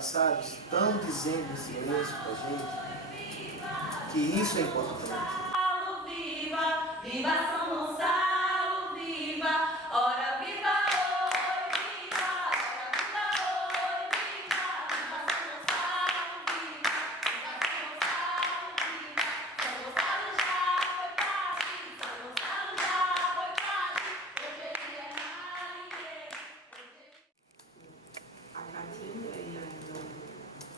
antepassados estão dizendo em silêncio para a gente que isso é importante. Viva, viva São Gonçalo, viva, ora viva, oi, viva, ora viva, oi, viva, viva São Gonçalo, viva, viva São Gonçalo, viva, São Gonçalo já foi padre, São Gonçalo já foi padre, hoje ele é marinheiro. A Caatinga e ainda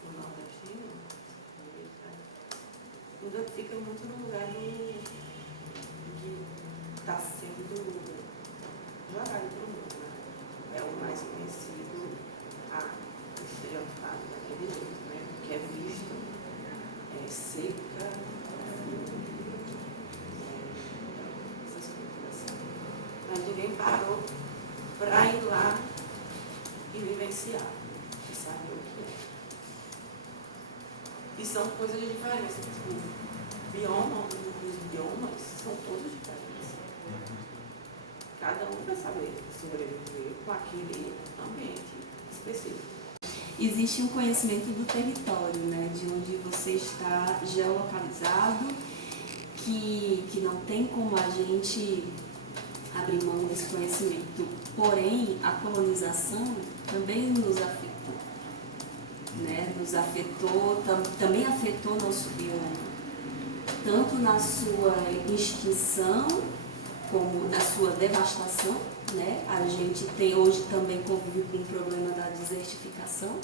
o nordestino, tudo fica muito no lugar de estar sendo jogado para o mundo, né? É o mais conhecido, o estereotipado daquele jeito, né? Que é visto, seca, essas coisas assim. Mas ninguém parou para ir lá e vivenciar, e saber o que é. E são coisas diferentes. O bioma, os biomas são todos diferentes. Cada um vai saber sobreviver com aquele ambiente específico. Existe um conhecimento do território, né, de onde você está geolocalizado, que não tem como a gente abrir mão desse conhecimento. Porém, a colonização também nos afetou, né? Nos afetou, também afetou nosso bioma, tanto na sua extinção como na sua devastação, né? A gente tem hoje também convive com o problema da desertificação,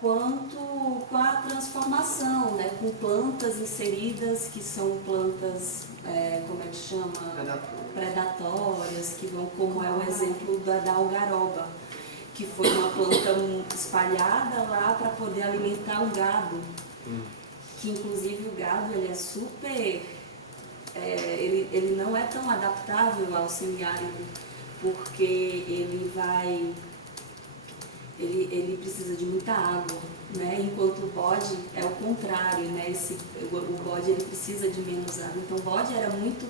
quanto com a transformação, né? Com plantas inseridas que são plantas, como é que chama? Predatórias, que vão, como é o exemplo da algaroba, que foi uma planta espalhada lá para poder alimentar o gado, que inclusive o gado ele é super, ele não é tão adaptável ao semiárido, porque ele precisa de muita água, né? Enquanto o bode é o contrário, né? O bode ele precisa de menos água. Então o bode era muito...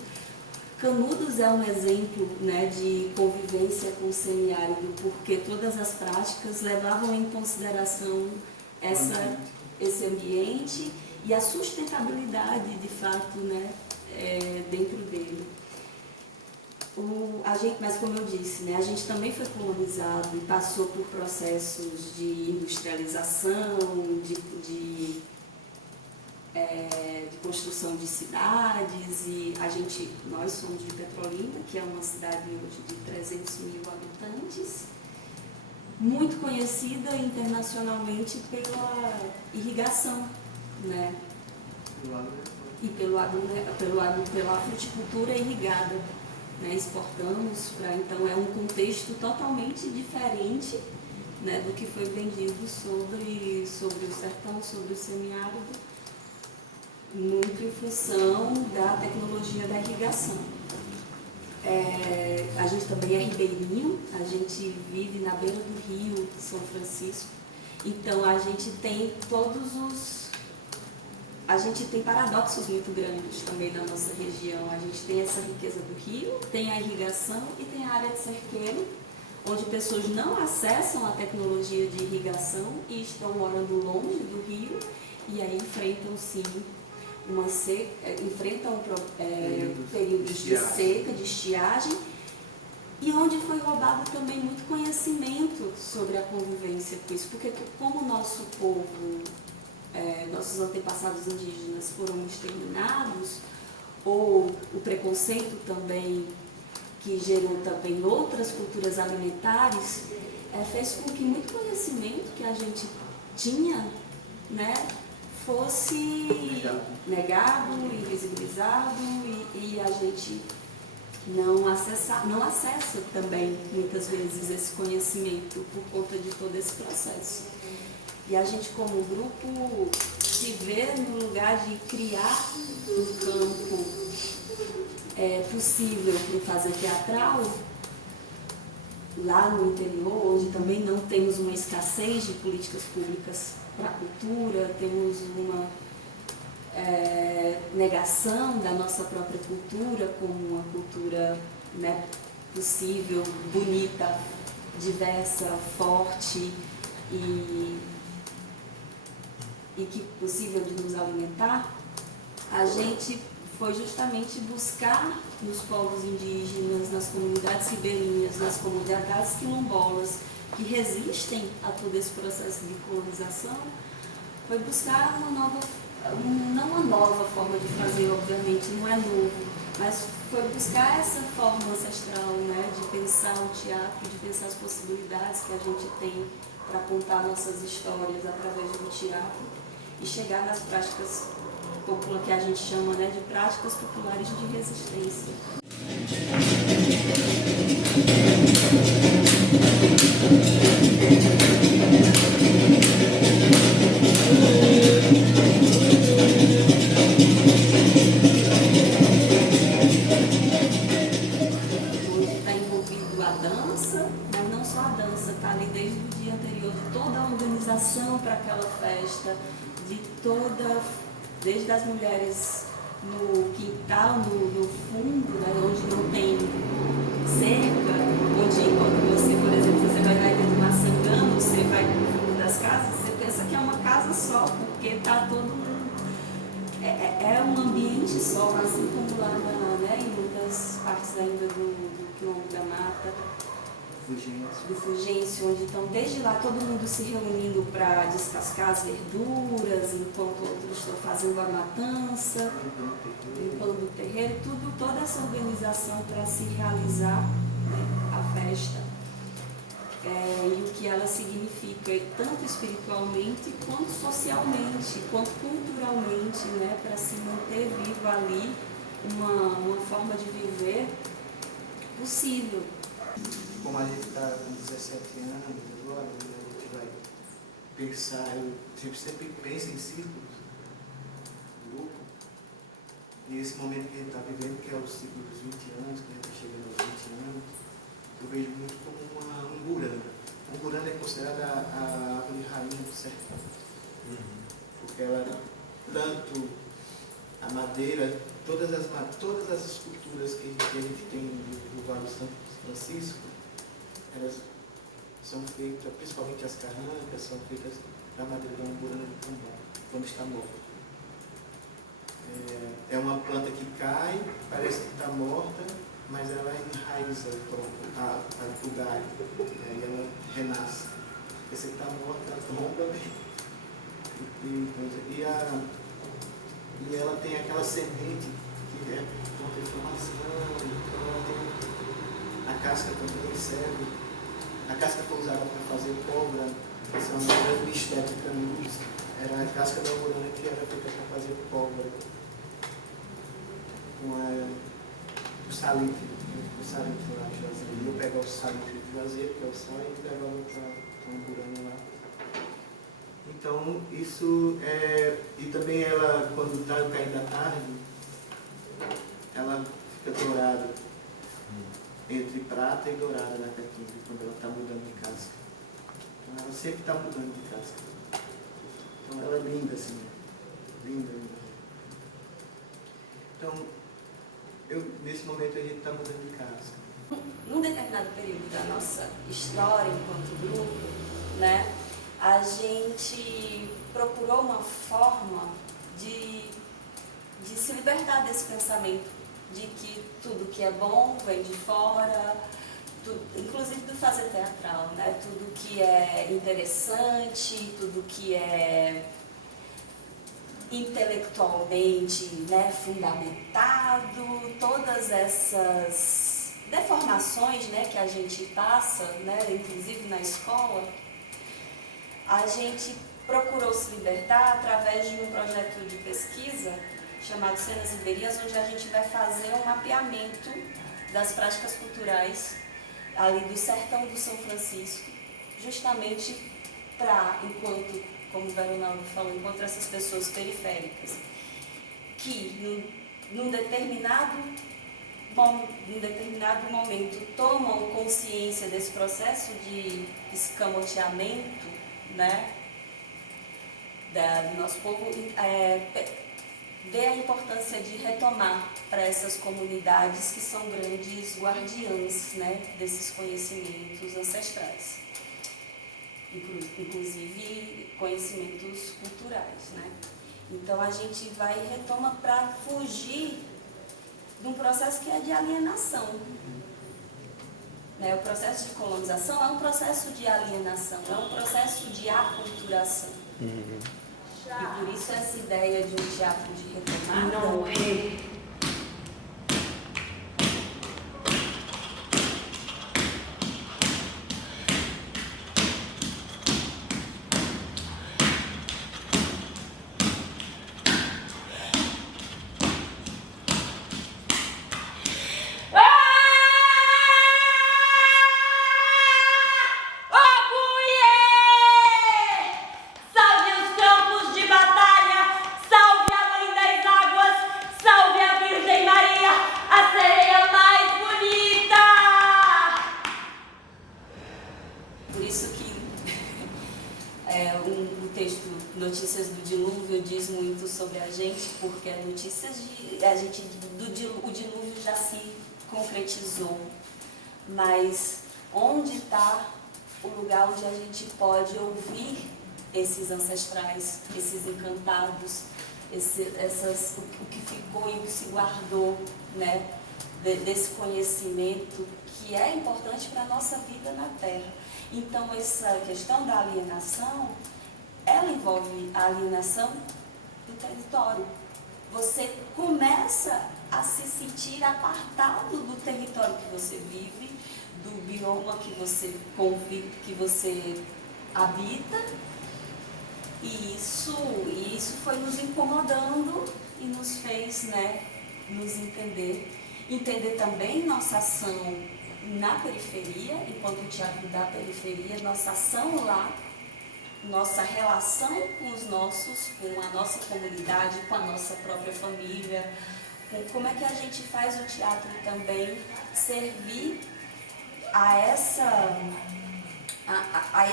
Canudos é um exemplo, né, de convivência com o semiárido, porque todas as práticas levavam em consideração esse ambiente e a sustentabilidade, de fato, né, dentro dele. Mas como eu disse, né, a gente também foi colonizado e passou por processos de industrialização, de construção de cidades, e nós somos de Petrolina, que é uma cidade hoje de 300 mil habitantes, muito conhecida internacionalmente pela irrigação, né? E pela fruticultura irrigada, né? Exportamos então é um contexto totalmente diferente, né, do que foi vendido sobre o sertão, sobre o semiárido, muito em função da tecnologia da irrigação. A gente também é ribeirinho, a gente vive na beira do rio São Francisco, então a gente tem paradoxos muito grandes também na nossa região. A gente tem essa riqueza do rio, tem a irrigação e tem a área de cerqueiro, onde pessoas não acessam a tecnologia de irrigação e estão morando longe do rio, e aí enfrentam sim períodos de seca, de estiagem, e onde foi roubado também muito conhecimento sobre a convivência com isso, porque como o nosso povo, nossos antepassados indígenas foram exterminados, ou o preconceito também, que gerou também outras culturas alimentares, fez com que muito conhecimento que a gente tinha, né, fosse negado, invisibilizado, e a gente não acessa também, muitas vezes, esse conhecimento por conta de todo esse processo. E a gente, como grupo, se vê no lugar de criar um campo possível para o fazer teatral, lá no interior, onde também não temos uma escassez de políticas públicas para a cultura, temos uma negação da nossa própria cultura como uma cultura, né, possível, bonita, diversa, forte e que possível de nos alimentar, a gente foi justamente buscar nos povos indígenas, nas comunidades ribeirinhas, nas comunidades quilombolas, que resistem a todo esse processo de colonização, foi buscar não uma nova forma de fazer, obviamente, não é novo, mas foi buscar essa forma ancestral, né, de pensar o teatro, de pensar as possibilidades que a gente tem para contar nossas histórias através do teatro e chegar nas práticas populares, que a gente chama, né, de práticas populares de resistência. Hoje está envolvido a dança, mas não só a dança, está ali desde o dia anterior, de toda a organização para aquela festa, desde as mulheres no quintal, no fundo, né, onde não tem cerca, onde quando você, por exemplo, você vai lá dentro de uma sangana, você vai para o fundo das casas, você pensa que é uma casa só, porque está todo mundo. É um ambiente só, assim como lá em muitas partes ainda do quilombo da mata. Do Fugêncio, onde estão desde lá todo mundo se reunindo para descascar as verduras, enquanto outros estão fazendo a matança, limpando o terreiro, toda essa organização para se realizar, né, a festa, e o que ela significa, tanto espiritualmente, quanto socialmente, quanto culturalmente, né, para se manter vivo ali uma forma de viver possível. Como a gente está com 17 anos agora, a gente vai pensar, eu sempre penso em círculos, grupo, e esse momento que a gente está vivendo, que é o ciclo dos 20 anos, que a gente está chegando aos 20 anos, eu vejo muito como uma umburana. A umburana é considerada a árvore rainha do sertão, porque ela, tanto a madeira, todas as esculturas que a gente tem do Vale do São Francisco, elas são feitas, principalmente as carrancas, são feitas da madeira da umburana do pombal, quando está morta. É uma planta que cai, parece que está morta, mas ela enraiza o galho, e ela renasce. Porque se está morta, ela tomba e ela tem aquela semente que é contra a inflamação, então ela tem a casca também serve. A casca foi usada para fazer pólvora, essa é uma grande mistério para mim. Era a casca da umburana que era feita para fazer pólvora. Com o salitre lá de Juazeiro. Eu pegava o salitre de Juazeiro, que é o sal, e levava para a umburana lá. Então, isso é... E também ela, quando está caindo da tarde, ela fica dourada. Entre prata e dourada na caquinha, quando ela está mudando de casca. Então ela sempre está mudando de casca. Então ela é linda assim, linda. Então, nesse momento a gente está mudando de casca. Num determinado período da nossa história enquanto grupo, né, a gente procurou uma forma de se libertar desse pensamento de que tudo que é bom vem de fora, inclusive do fazer teatral, né? Tudo que é interessante, tudo que é intelectualmente, né, fundamentado, todas essas deformações, né, que a gente passa, né, inclusive na escola, a gente procurou se libertar através de um projeto de pesquisa chamado Cenas Ribeirinhas, onde a gente vai fazer um mapeamento das práticas culturais ali do sertão do São Francisco, justamente para, como o Veronaldo falou, enquanto essas pessoas periféricas, que num determinado momento tomam consciência desse processo de escamoteamento, né, do nosso povo, vê a importância de retomar para essas comunidades que são grandes guardiãs, né, desses conhecimentos ancestrais. inclusive conhecimentos culturais, né? Então a gente vai e retoma para fugir de um processo que é de alienação. Né? O processo de colonização é um processo de alienação, é um processo de aculturação. E por isso essa ideia de um teatro de retomada Não é. Salve os campos de batalha, salve a mãe das águas, salve a Virgem Maria, a sereia mais bonita! Por isso que o texto Notícias do Dilúvio diz muito sobre a gente, porque o dilúvio já se concretizou. Mas onde está o lugar onde a gente pode ouvir esses ancestrais, esses encantados, o que ficou e o que se guardou, né, desse conhecimento que é importante para a nossa vida na Terra. Então, essa questão da alienação, ela envolve a alienação do território. Você começa a se sentir apartado do território que você vive, do bioma que você convive, que você habita, e isso foi nos incomodando e nos fez, né, nos entender também nossa ação na periferia, enquanto teatro da periferia, nossa ação lá, nossa relação com a nossa comunidade, com a nossa própria família, como é que a gente faz o teatro também servir a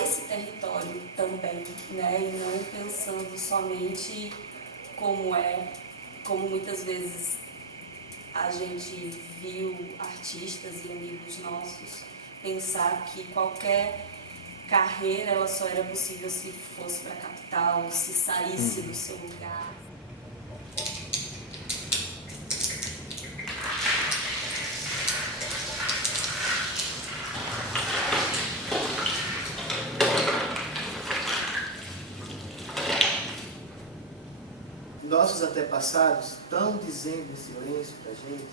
esse território também, né? E não pensando somente como muitas vezes a gente viu artistas e amigos nossos pensar que qualquer carreira ela só era possível se fosse para a capital, se saísse do seu lugar. Nossos antepassados estão dizendo em silêncio para a gente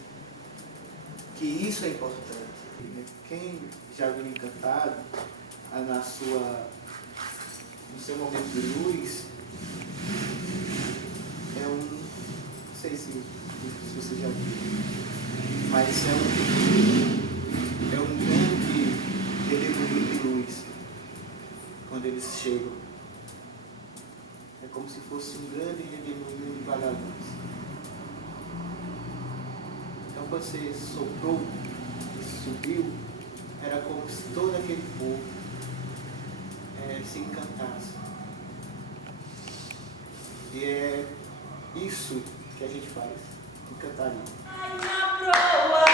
que isso é importante. Quem já viu Encantado, no seu momento de luz, não sei se você já viu, mas é um grande redemoinho de luz quando eles chegam. É como se fosse um grande redemoinho de vagalumes. Então, quando você soprou e subiu, era como se todo aquele povo se encantasse. E é isso que a gente faz, encantaria. Ai, na proa!